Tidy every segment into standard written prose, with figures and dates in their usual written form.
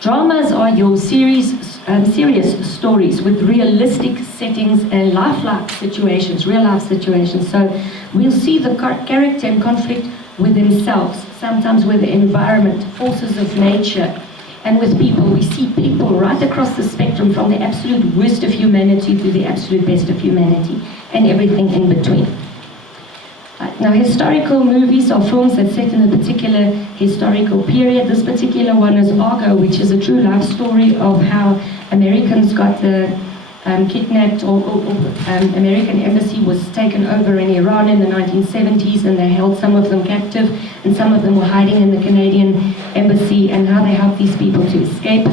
Dramas are your serious stories with realistic settings and lifelike situations, real-life situations. So we'll see the character in conflict with themselves, sometimes with the environment, forces of nature, and with people. We see people right across the spectrum, from the absolute worst of humanity to the absolute best of humanity, and everything in between. Now, historical movies are films that set in a particular historical period. This particular one is Argo, which is a true life story of how Americans got kidnapped, or American embassy was taken over in Iran in the 1970s, and they held some of them captive, and some of them were hiding in the Canadian embassy, and how they helped these people to escape.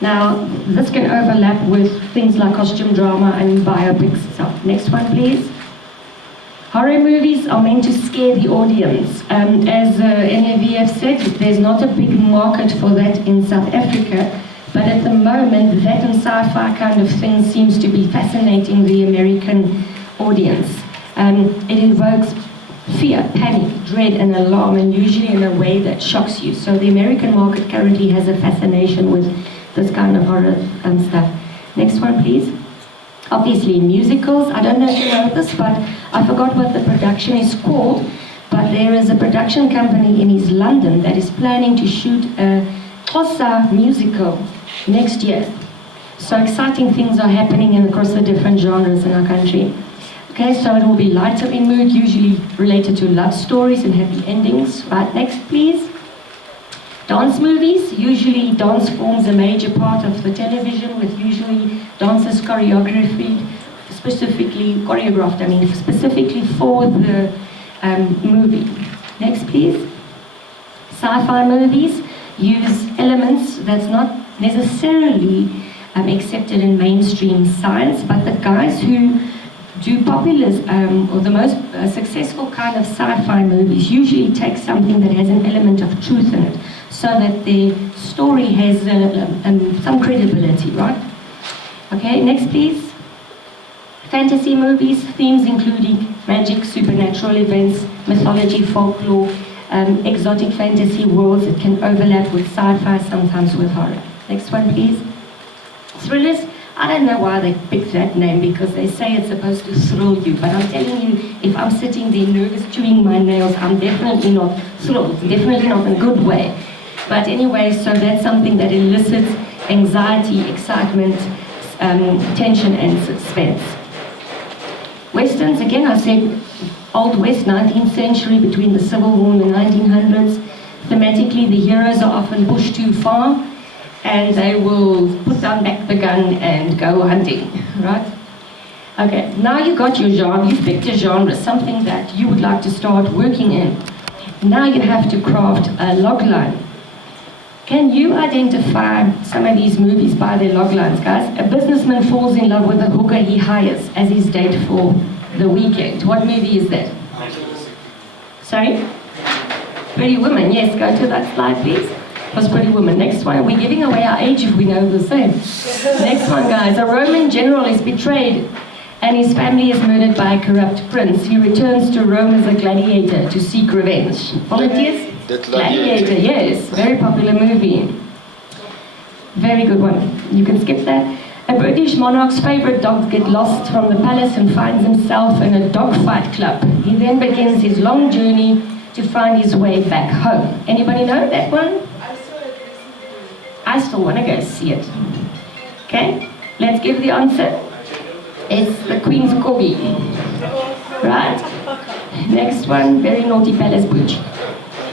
Now, this can overlap with things like costume drama and biopics. So, next one, please. Horror movies are meant to scare the audience. As NAVF said, there's not a big market for that in South Africa, but at the moment, that and sci-fi kind of thing seems to be fascinating the American audience. It invokes fear, panic, dread, and alarm, and usually in a way that shocks you. So the American market currently has a fascination with this kind of horror stuff. Next one, please. Obviously, musicals. I don't know if you know this, but I forgot what the production is called, but there is a production company in East London that is planning to shoot a Xhosa musical next year. So exciting things are happening across the different genres in our country. Okay, so it will be lighter in mood, usually related to love stories and happy endings. Right, next please. Dance movies. Usually dance forms a major part of the television, with usually dancers choreographed, specifically choreographed, specifically for the movie. Next please. Sci-fi movies use elements that's not necessarily accepted in mainstream science, but the guys who do popular or the most successful kind of sci-fi movies usually take something that has an element of truth in it, so that the story has some credibility, right? Okay, next please. Fantasy movies, themes including magic, supernatural events, mythology, folklore, exotic fantasy worlds that can overlap with sci-fi, sometimes with horror. Next one, please. Thrillers. I don't know why they picked that name, because they say it's supposed to thrill you, but I'm telling you, if I'm sitting there nervous chewing my nails, I'm definitely not thrilled, definitely not in a good way. But anyway, so that's something that elicits anxiety, excitement, tension and suspense. Westerns, again, I said Old West, 19th century, between the Civil War and the 1900s. Thematically, the heroes are often pushed too far, and they will put down back the gun and go hunting, right? Okay, now you got your genre, you've picked a genre, something that you would like to start working in. Now you have to craft a logline. Can you identify some of these movies by their loglines, guys? A businessman falls in love with a hooker he hires as his date for the weekend. What movie is that? Sorry? Pretty Woman, yes, go to that slide, please. Was Pretty Woman. Next one. We're giving away our age if we know the same. Next one, guys. A Roman general is betrayed and his family is murdered by a corrupt prince. He returns to Rome as a gladiator to seek revenge. Volunteers? Gladiator, yes. Very popular movie. Very good one. You can skip that. A British monarch's favorite dogs get lost from the palace and finds himself in a dogfight club. He then begins his long journey to find his way back home. Anybody know that one? I still want to go see it. Okay, let's give the answer. It's the Queen's Corgi. Right? Next one, Very Naughty Palace Butch.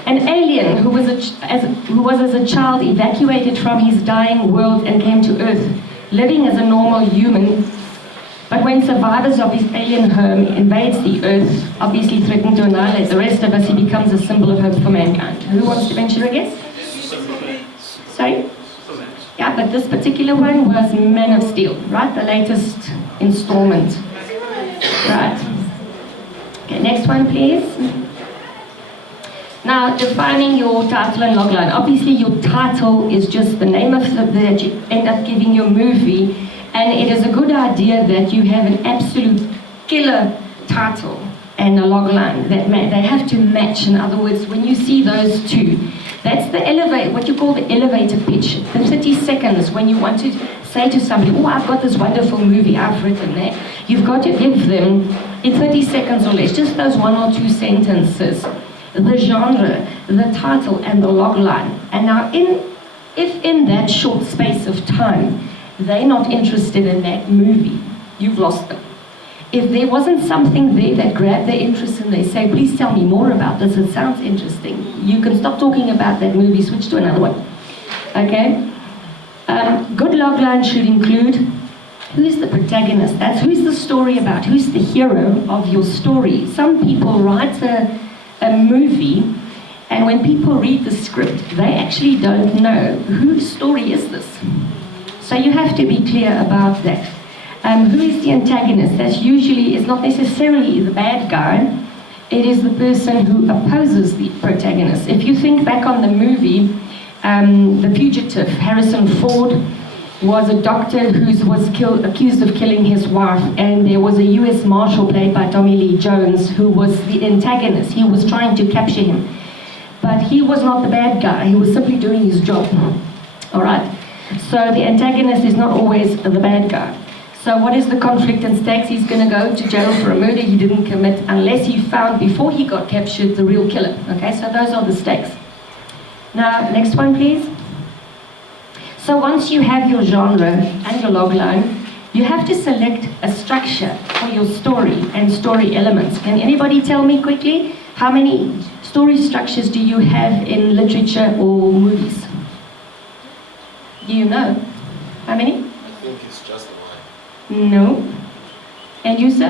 An alien who was as a child evacuated from his dying world and came to Earth, living as a normal human. But when survivors of his alien home invades the Earth, obviously threatening to annihilate the rest of us, he becomes a symbol of hope for mankind. Who wants to venture a guess? Sorry? Yeah, but this particular one was Man of Steel, right? The latest installment. Right. Okay, next one, please. Now, defining your title and logline. Obviously, your title is just the name of that you end up giving your movie, and it is a good idea that you have an absolute killer title and a logline that they have to match. In other words, when you see those two, That's the what you call the elevator pitch. The 30 seconds when you want to say to somebody, oh, I've got this wonderful movie I've written there. You've got to give them, in 30 seconds or less, just those 1 or 2 sentences, the genre, the title, and the log line. And now, if in that short space of time, they're not interested in that movie, you've lost them. If there wasn't something there that grabbed their interest and they say, please tell me more about this, it sounds interesting, you can stop talking about that movie, switch to another one. Okay? Good logline should include who's the protagonist, that's who's the story about, who's the hero of your story. Some people write a movie, and when people read the script, they actually don't know whose story is this. So you have to be clear about that. Who is the antagonist? That usually is not necessarily the bad guy. It is the person who opposes the protagonist. If you think back on the movie, The Fugitive, Harrison Ford was a doctor who was accused of killing his wife, and there was a US Marshal played by Tommy Lee Jones who was the antagonist. He was trying to capture him. But he was not the bad guy. He was simply doing his job. All right? So the antagonist is not always the bad guy. So what is the conflict and stakes? He's going to go to jail for a murder he didn't commit unless he found, before he got captured, the real killer. Okay, so those are the stakes. Now, next one, please. So once you have your genre and your logline, you have to select a structure for your story and story elements. Can anybody tell me quickly how many story structures do you have in literature or movies? Do you know? How many? I think it's just one. No. And you, sir? I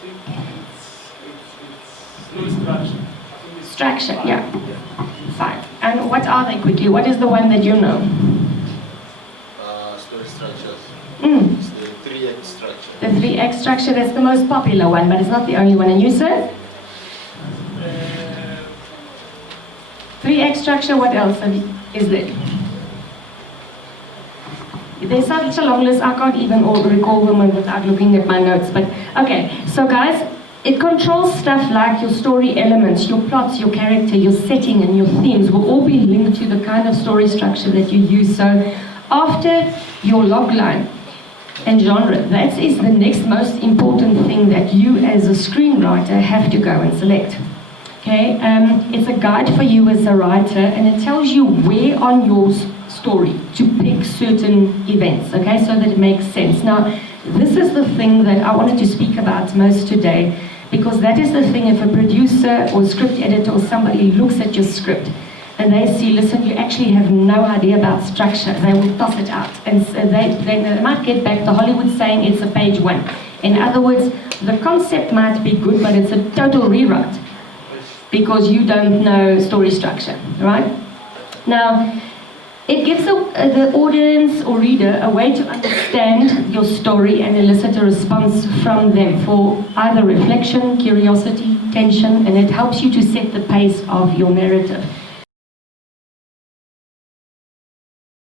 think it's no structure. Structure, yeah. 5. And what are they quickly? What is the one that you know? Story structures. Mm. It's the 3X structure. The 3X structure, that's the most popular one, but it's not the only one. And you, sir? 3X structure, what else is there? There's such a long list, I can't even recall them without looking at my notes. But okay, so guys, it controls stuff like your story elements, your plots, your character, your setting, and your themes will all be linked to the kind of story structure that you use. So after your logline and genre, that is the next most important thing that you as a screenwriter have to go and select. Okay, it's a guide for you as a writer, and it tells you where on your story to pick certain events, okay, so that it makes sense. Now, this is the thing that I wanted to speak about most today, because that is the thing, if a producer or script editor or somebody looks at your script and they see, listen, you actually have no idea about structure, they will toss it out. And so they might get back to Hollywood saying it's a page 1. In other words, the concept might be good, but it's a total rewrite because you don't know story structure, right? Now, it gives the audience or reader a way to understand your story and elicit a response from them for either reflection, curiosity, tension, and it helps you to set the pace of your narrative.